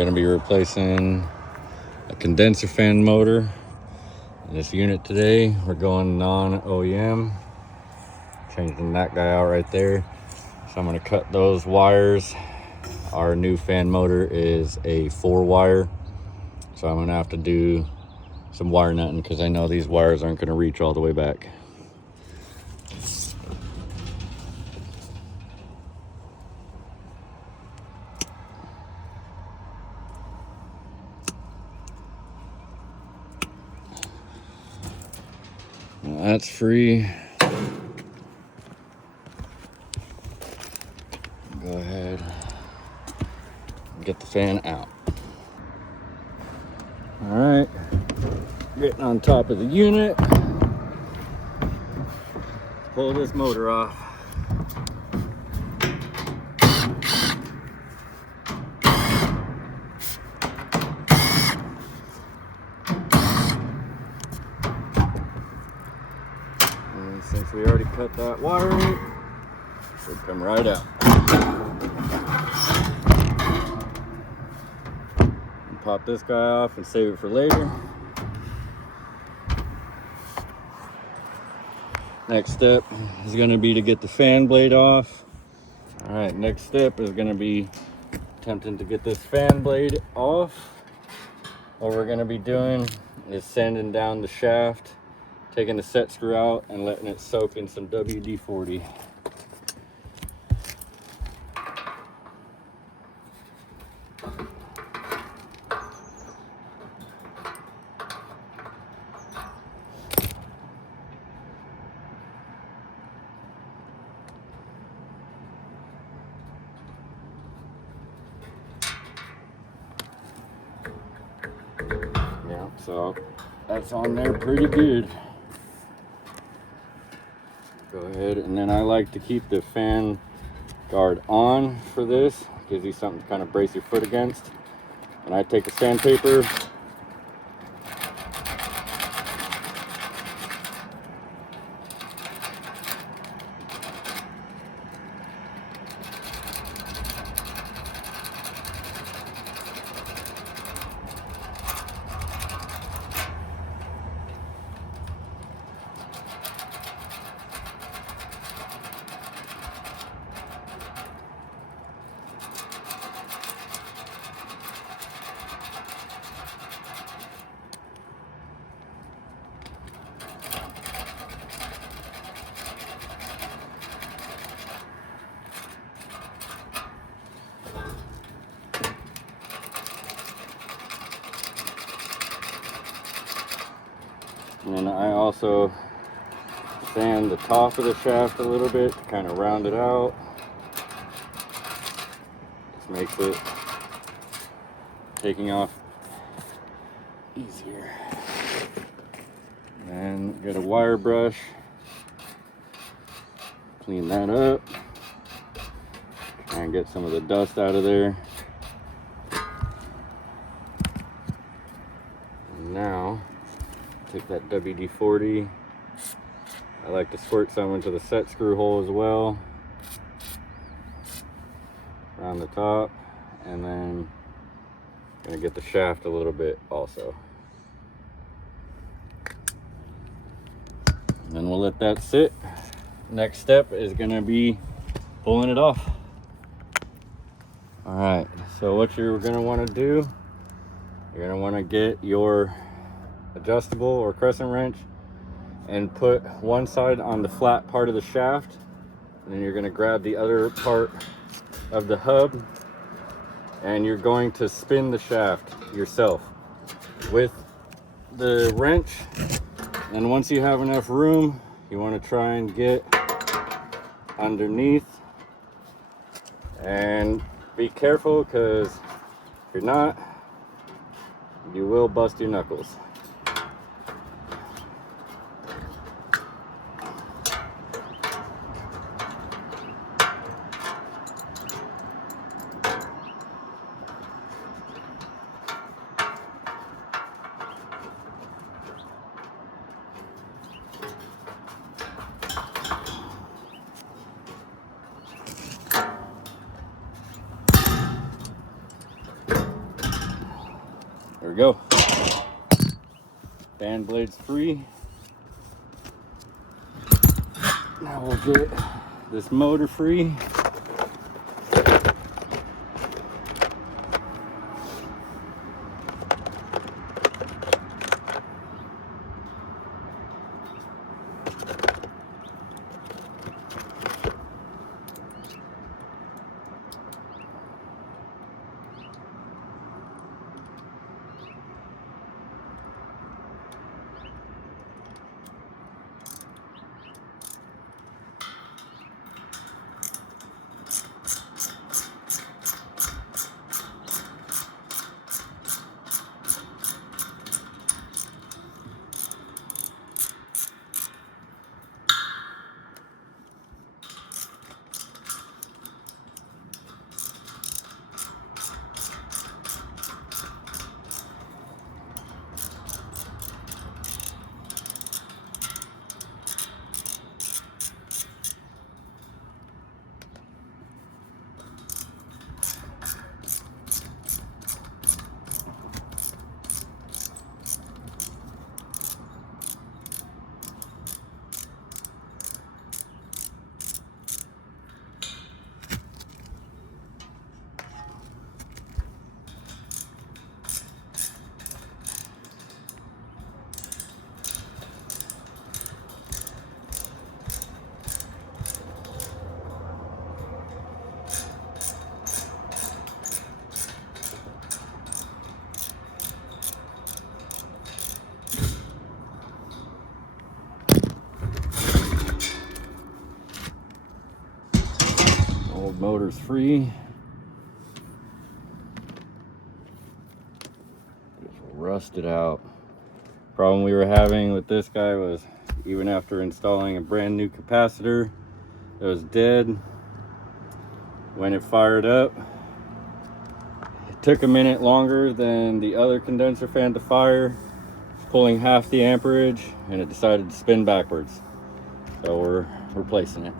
going to be replacing a condenser fan motor in this unit today. We're going non-OEM, changing that guy out right there. So I'm going to cut those wires. Our new fan motor is a 4-wire, so I'm going to have to do some wire nutting because I know these wires aren't going to reach all the way back. Well, that's free. Go ahead and get the fan out. All right, getting on top of the unit. Pull this motor off. And since we already cut that wiring, it should come right out. And pop this guy off and save it for later. Next step is going to be to get the fan blade off. All right, next step is going to be attempting to get this fan blade off. What we're going to be doing is sanding down the shaft, taking the set screw out and letting it soak in some WD-40. Yeah, so that's on there pretty good. Go ahead, and then I like to keep the fan guard on for this. Gives you something to kind of brace your foot against. And I take the sandpaper, and then I also sand the top of the shaft a little bit to kind of round it out. Just makes it taking off easier. And get a wire brush, clean that up, and get some of the dust out of there. And now take that WD-40. I like to squirt some into the set screw hole as well, around the top, and then gonna get the shaft a little bit also. And then we'll let that sit. Next step is gonna be pulling it off. All right, so what you're gonna wanna do, you're gonna wanna get your adjustable or crescent wrench and put one side on the flat part of the shaft, and then you're going to grab the other part of the hub and you're going to spin the shaft yourself with the wrench. And once you have enough room, you want to try and get underneath, and be careful, because if you're not, you will bust your knuckles. we go. Fan blades free. Now we'll get this motor free. Old motor's free. Just rusted out. Problem we were having with this guy was even after installing a brand new capacitor, it was dead. When it fired up, it took a minute longer than the other condenser fan to fire, pulling half the amperage, and it decided to spin backwards. So we're replacing it.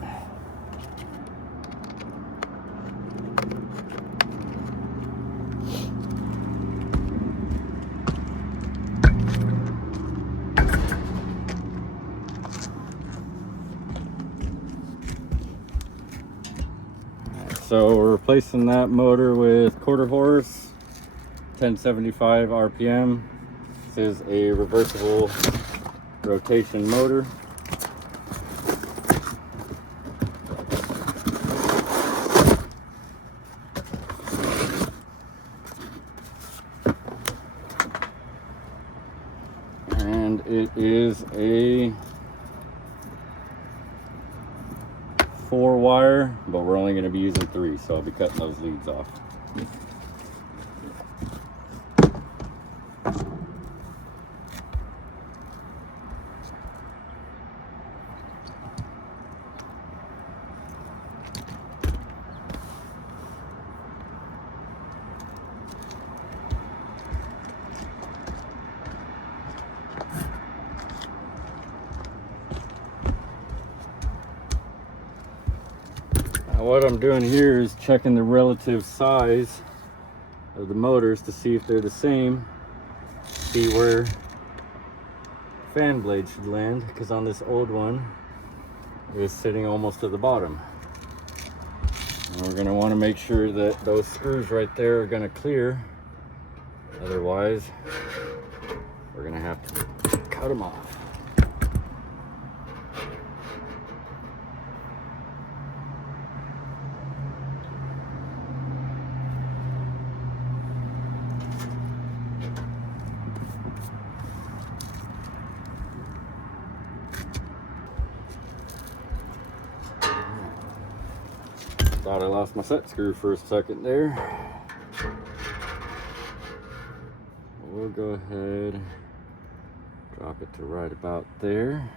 So we're replacing that motor with 1/4 horse, 1075 RPM. This is a reversible rotation motor. And it is a 4-wire, but we're only going to be using 3, so I'll be cutting those leads off. What I'm doing here is checking the relative size of the motors to see if they're the same, see where fan blade should land, because on this old one it's sitting almost to the bottom. And we're going to want to make sure that those screws right there are going to clear, otherwise we're going to have to cut them off. Thought I lost my set screw for a second there. We'll go ahead, drop it to right about there.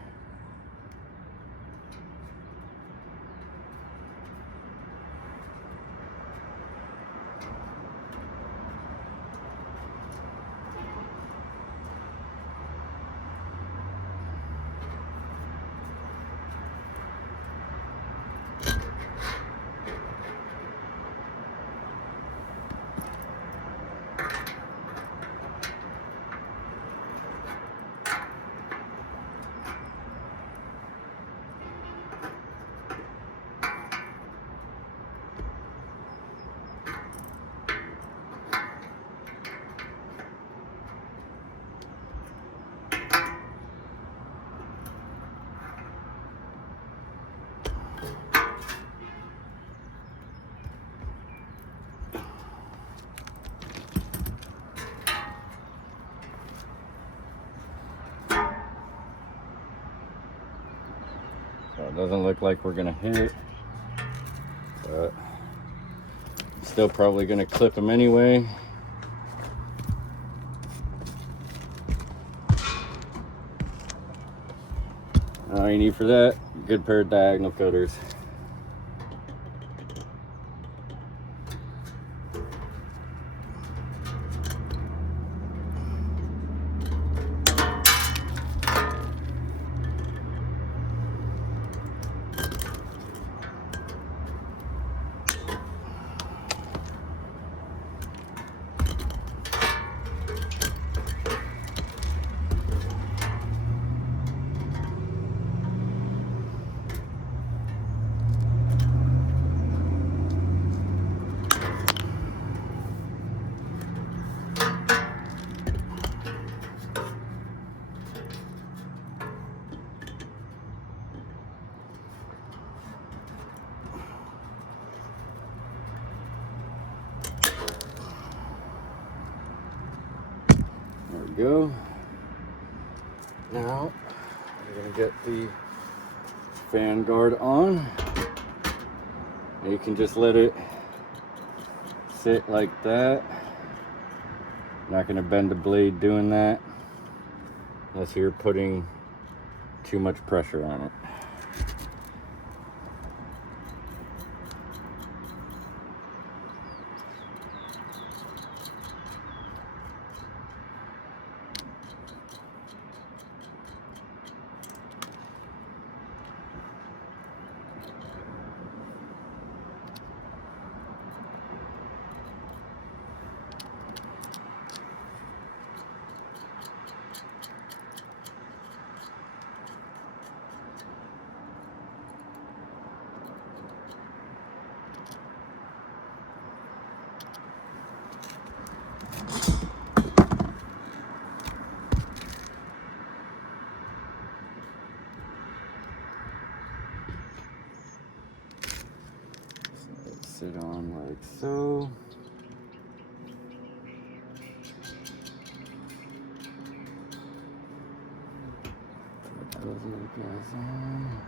it doesn't look like we're gonna hit, but still probably gonna clip them anyway. All you need for that, a good pair of diagonal cutters. There we go. Now we're gonna get the fan guard on. And you can just let it sit like that. Not gonna bend the blade doing that unless you're putting too much pressure on it. Sit on like so. Put those little guys on.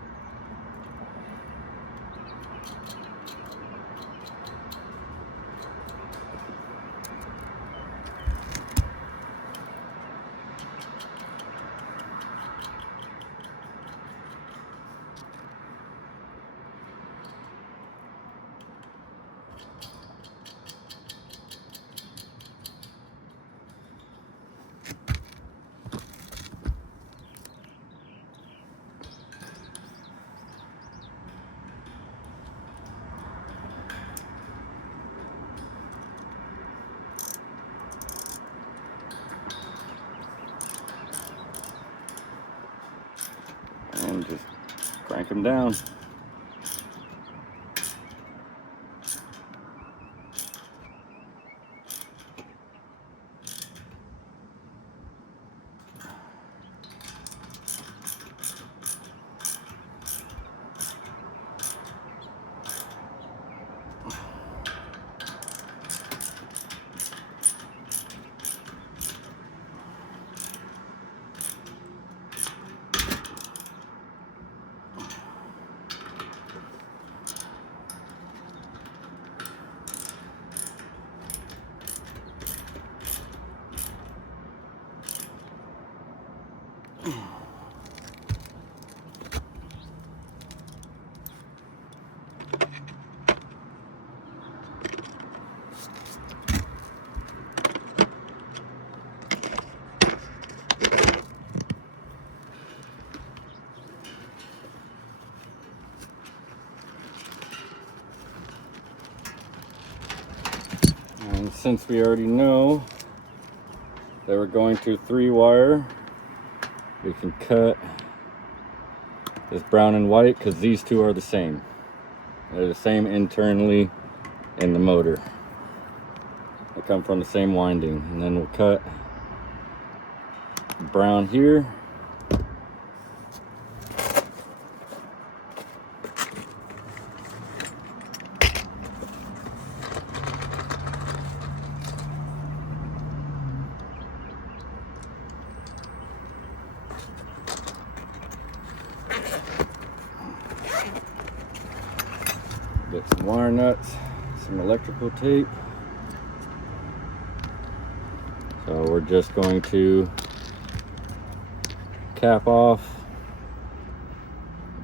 And just crank them down. And since we already know that we're going to 3-wire, we can cut this brown and white because these two are the same. They're the same internally in the motor. They come from the same winding. And then we'll cut brown here. some wire nuts, some electrical tape. So we're just going to cap off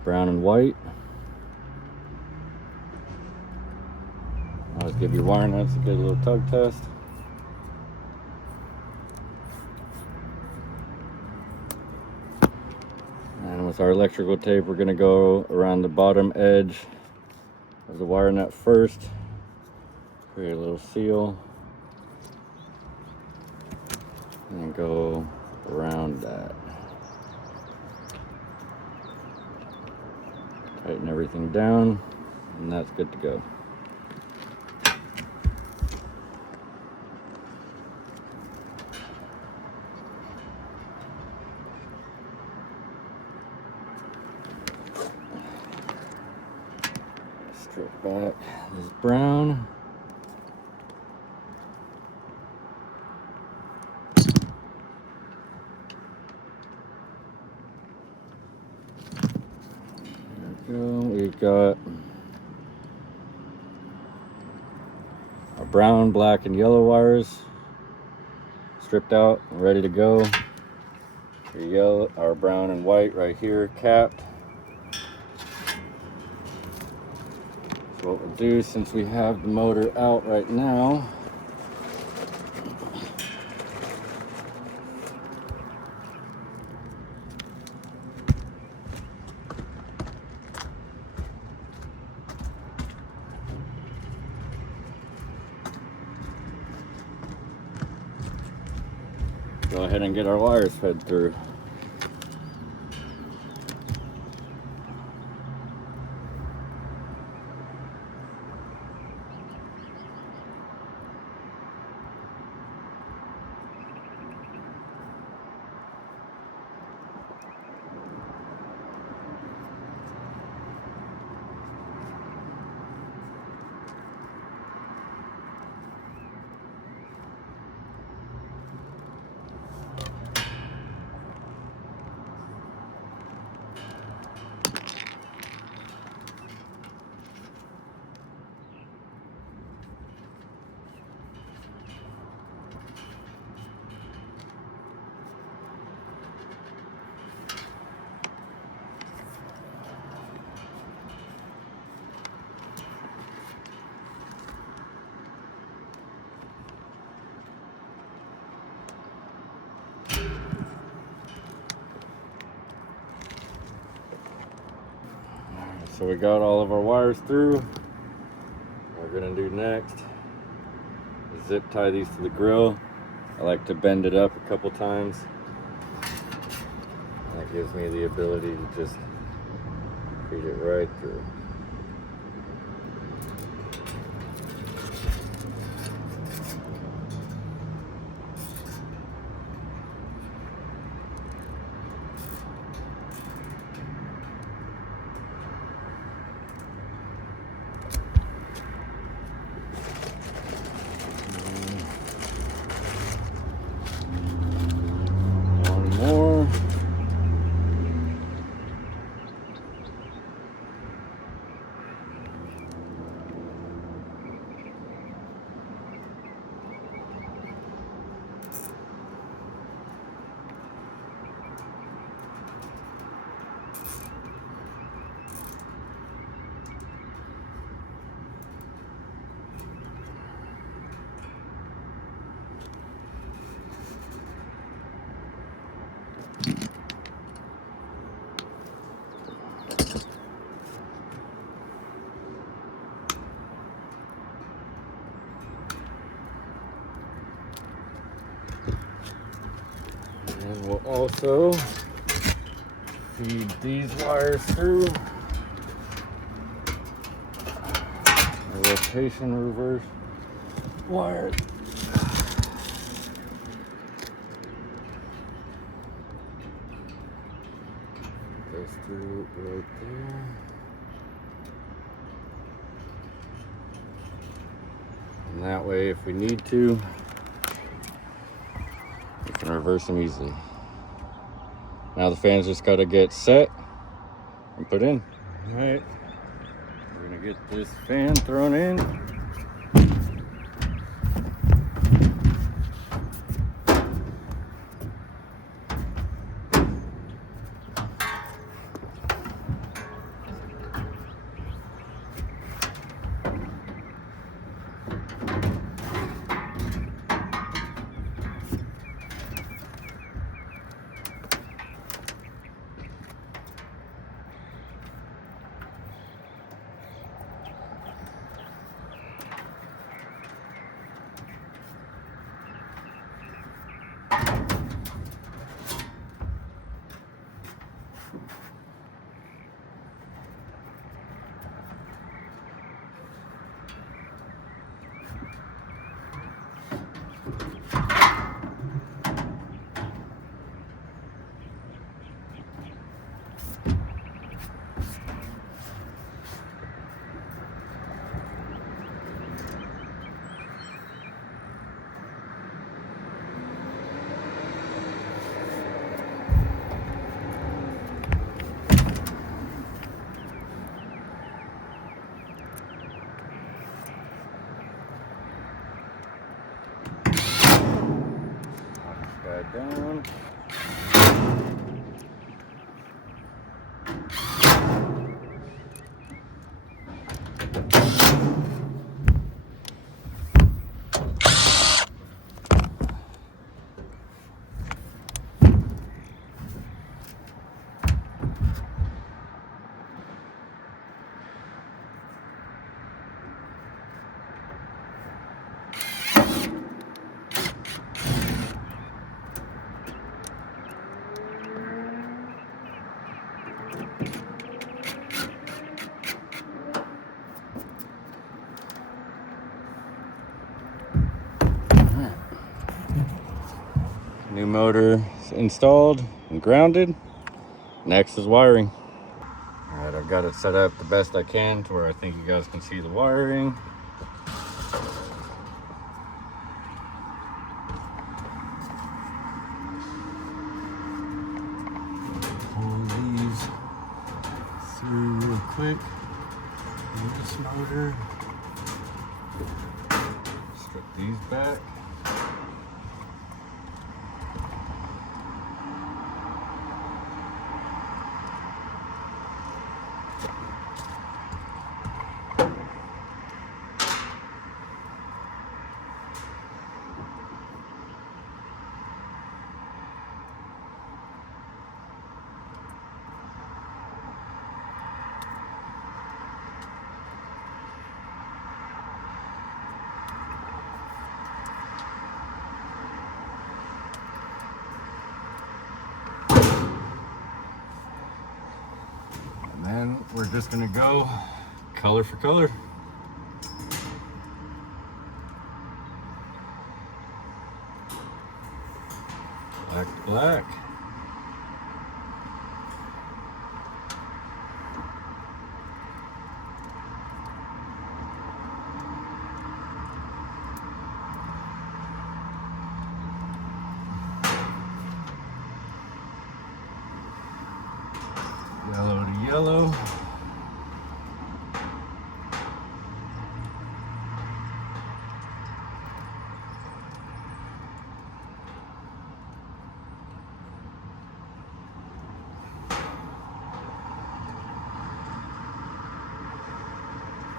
brown and white. I'll just give you wire nuts to get a little tug test. And with our electrical tape, we're going to go around the bottom edge of the wire nut first. Create a little seal. And go around that. Tighten everything down, and that's good to go. Strip back this brown. We've got our brown, black, and yellow wires stripped out and ready to go. Our brown and white right here capped. So what we'll do, since we have the motor out right now, go ahead and get our wires fed through. So we got all of our wires through. What we're gonna do next is zip tie these to the grill. I like to bend it up a couple times. That gives me the ability to just feed it right through. And we'll also feed these wires through. A rotation reverse wire. Goes through right there. And that way, if we need to, we can reverse them easily. Now the fans just gotta get set and put in. All right, we're Gonna get this fan thrown in. Down. New motor installed and grounded. Next is wiring. All right, I've got it set up the best I can to where I think you guys can see the wiring. Pull these through real quick. And this motor. Strip these back. And then we're just gonna go color for color. Black to black. Yellow to yellow.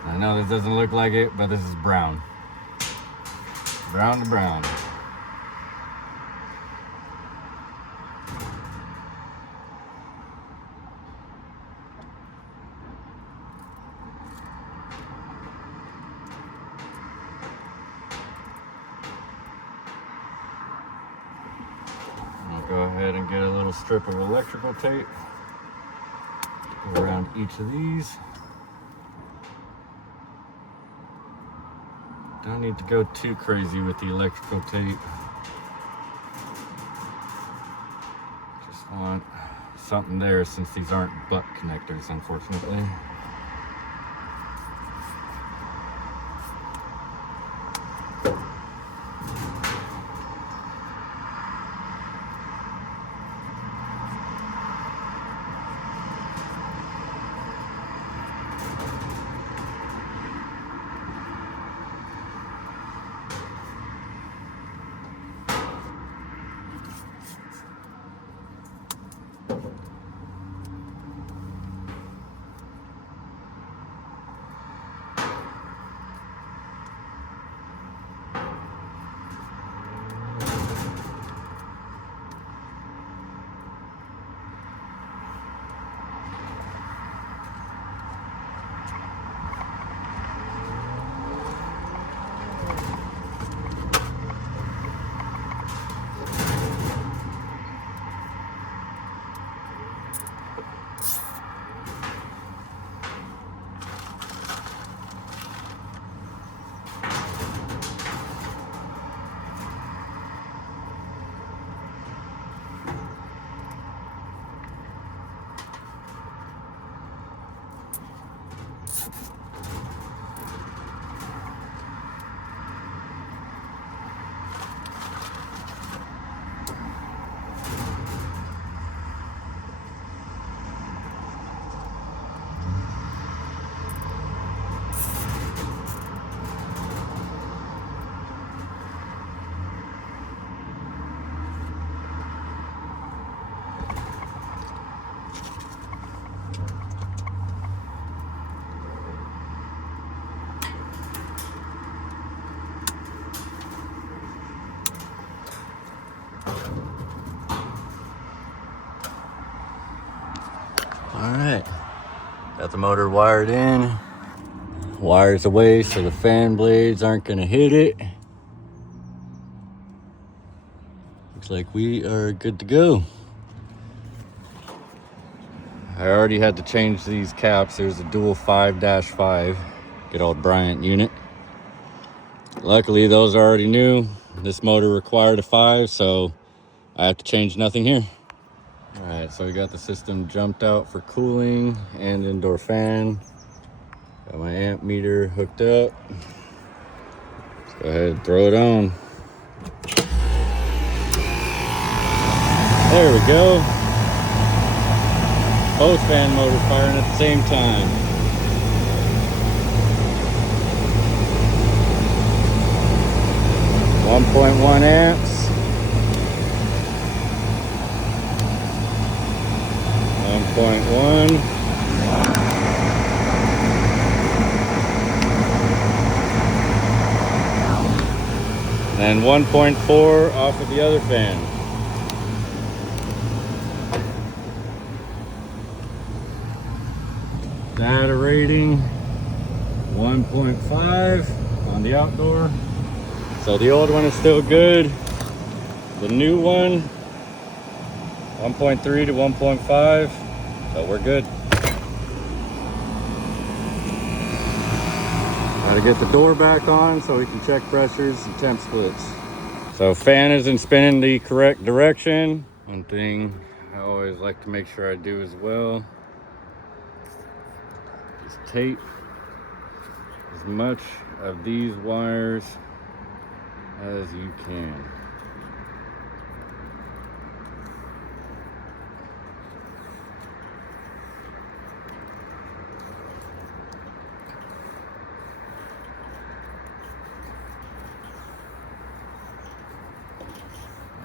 I know this doesn't look like it, but this is brown. Brown to brown. Go ahead and get a little strip of electrical tape around each of these. Don't need to go too crazy with the electrical tape. Just want something there since these aren't butt connectors, unfortunately. Got the motor wired in. Wires away so the fan blades aren't gonna hit it. Looks like we are good to go. I already had to change these caps. There's a dual 5-5, good old Bryant unit. Luckily those are already new. This motor required a 5, so I have to change nothing here. All right, so we got the system jumped out for cooling and indoor fan. Got my amp meter hooked up. Let's go ahead and throw it on. There we go. Both fan motors firing at the same time. .1 amps. 1.1. And 1.4 off of the other fan. Data rating 1.5 on the outdoor. So the old one is still good. The new one 1.3 to 1.5. So we're good. Gotta get the door back on so we can check pressures and temp splits. So fan isn't spinning the correct direction. One thing I always like to make sure I do as well is tape as much of these wires as you can.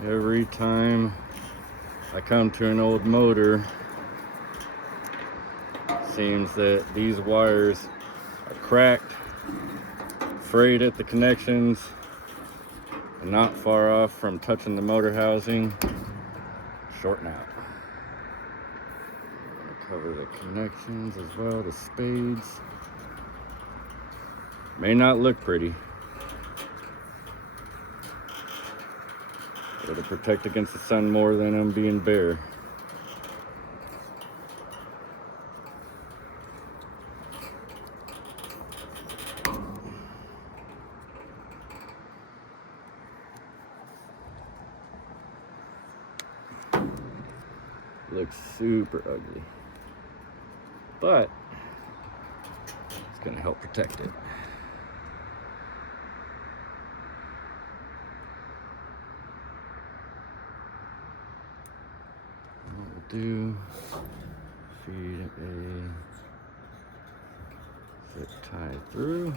Every time I come to an old motor, it seems that these wires are cracked, frayed at the connections, and not far off from touching the motor housing, shorting out. Cover the connections as well, the spades. May not look pretty, but it'll protect against the sun more than them being bare. Looks super ugly, but it's gonna help protect it. What we'll do, feed a zip tie through.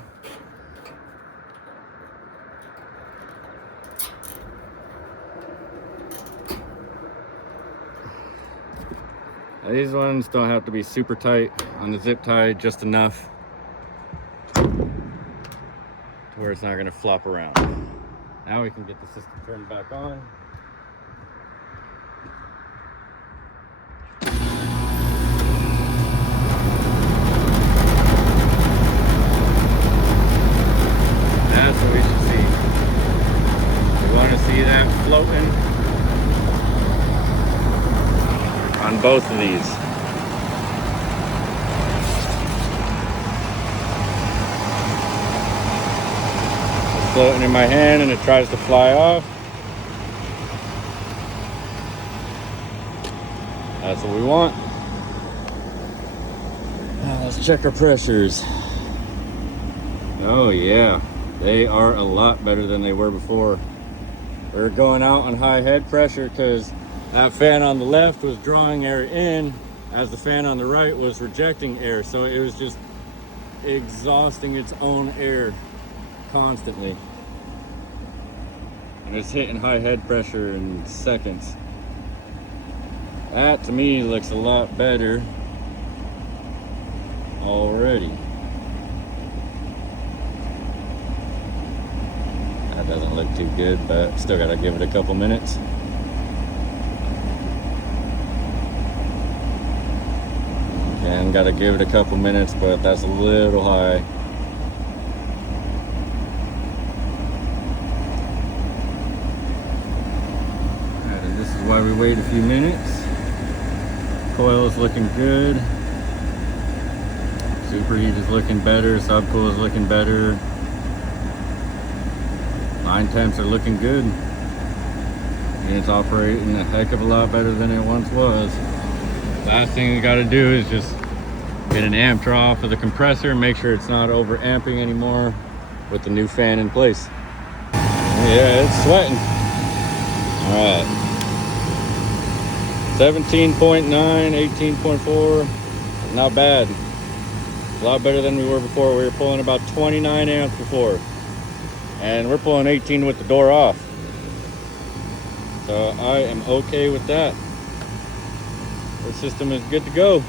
Now these ones don't have to be super tight on the zip tie, just enough to where it's not going to flop around. Now we can get the system turned back on. That's what we should see. We want to see that floating on both of these. It's floating in my hand and it tries to fly off. That's what we want. Now let's check our pressures. Oh yeah, they are a lot better than they were before. We're going out on high head pressure because that fan on the left was drawing air in as the fan on the right was rejecting air. So it was just exhausting its own air constantly. And it's hitting high head pressure in seconds. That to me looks a lot better already. That doesn't look too good, but still gotta give it a couple minutes. And got to give it a couple minutes, but that's a little high. Alright, and this is why we wait a few minutes. Coil is looking good. Superheat is looking better. Subcool is looking better. Line temps are looking good. And it's operating a heck of a lot better than it once was. Last thing we got to do is just get an amp draw off of the compressor, make sure it's not over amping anymore with the new fan in place. Yeah, it's sweating. All right. 17.9, 18.4, not bad. A lot better than we were before. We were pulling about 29 amps before. And we're pulling 18 with the door off. So I am okay with that. The system is good to go.